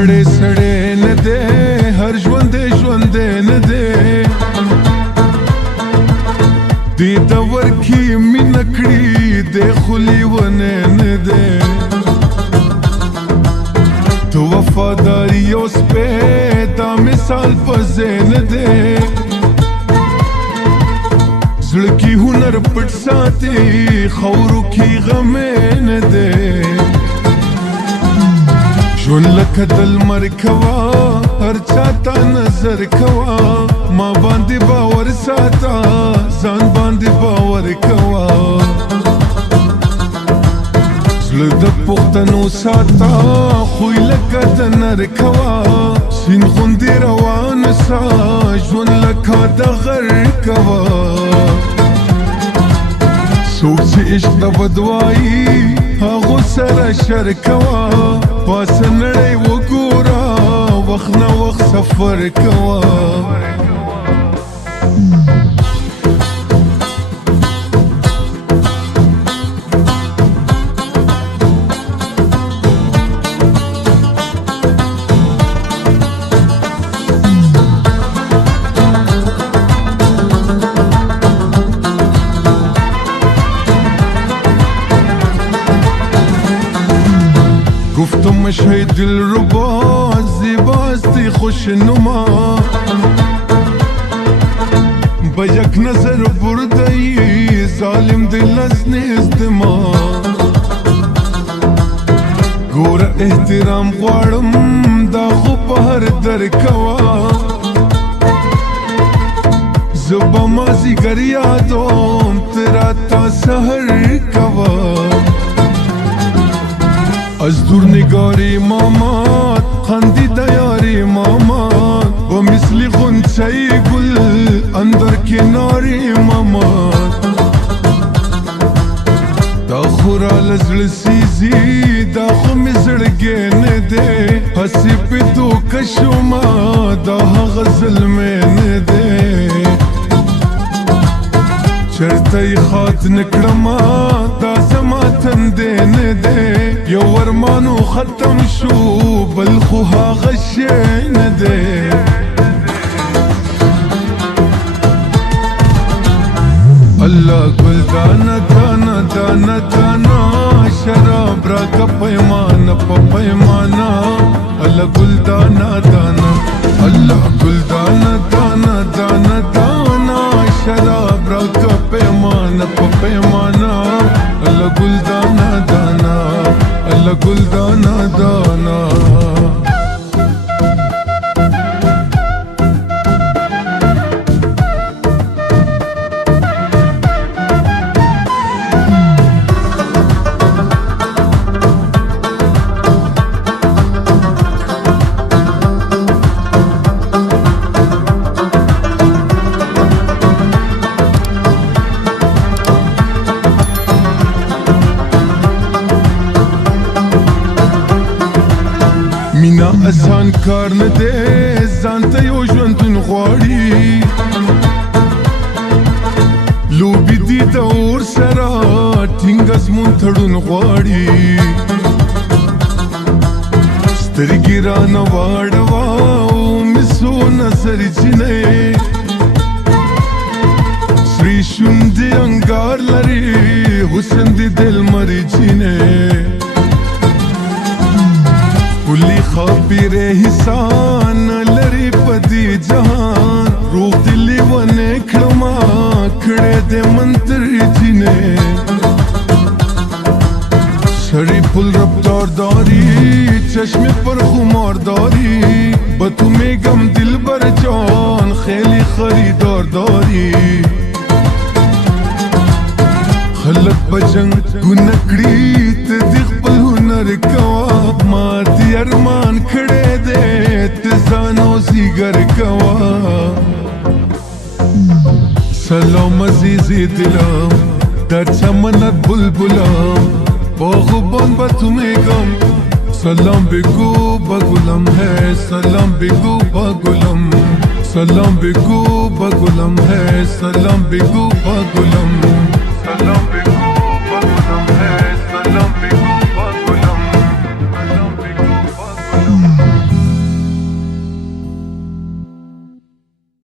سړې سړې نه دی هر ژوندې ژوندې نه دی دې دور کې مینه کړې دی خو لیونی نه دی تو وفاداري او سپی دا مثال په ځای نه دی زړه کې هنر پټ ساتي خاورو کې غم نه دی ژوند لکه د لمر کوه هر چا ته نظر کوه ما باندې باور ساته ځان باندې باور کوه زړه د پښتنو ساته خوی لکه د نر کوه سیند غوندې روان سه ژوند لکه د غر کوه څوک چې عشق ته بد وایي هغو سره شر کوه پاسه نړۍ وګوره وخت نه وخت سفر کوه گفتم شاید دل رو باز زیباستی خوش نما با یک نظر بردهی ظالم دل از نیست ما گوره احترام غواړم دا خو په هر در کوه زه به مازدیګر یادوم ته راته سحر کوه از دور نگاری مامات خندیده یاری مامات و مثل غنچه گل اندر کناری مامات دا خورا لزل سیزی دا خو می زړګی نه دی هسې پې دوکه شومه دا هغه ظلمې نه دی چرته یې خات نه کړمه دا زما تندی نه دی یو ارمانو ختم شو بل خو هغه شی نه دی الله ګل دانه دانه دانه دانه شراب راکه پیمانه په پیمانه الله ګل دانه دانه الله ګل دانه دانه دانه دانه شراب راکه پیمانه په پیمانه الله ګل دانه دانه الله ګل دانه دانه مینا آسان کار نه دی ځان ته یو ژوندون غواړي لوبې دي د اور سره ټینګ ازمون تړون غواړي سترګې رانه واړوه مسو نظر جینۍ سرې شونډې انګار لري حسن دې د لمر جینۍ کلی خبر احسان لري پدی جهان روح دلی ونه کړما کړه دې منتر جینې شریف الرفتار داری چشم پر خمار داری بتو میگم دل بر جان خیلی خریدار داری خلق بجنگ گنکڑی ته دی خپل هنر کوا ما دی ارمان کړه دې ته ځانو زیګر کوا سلام عزیزی دلم در چمنت بلبلم با خوبان با تو میگم سلام بگو با گلم ہے سلام بگو با گلم سلام بگو با گلم ہے سلام بگو با گلم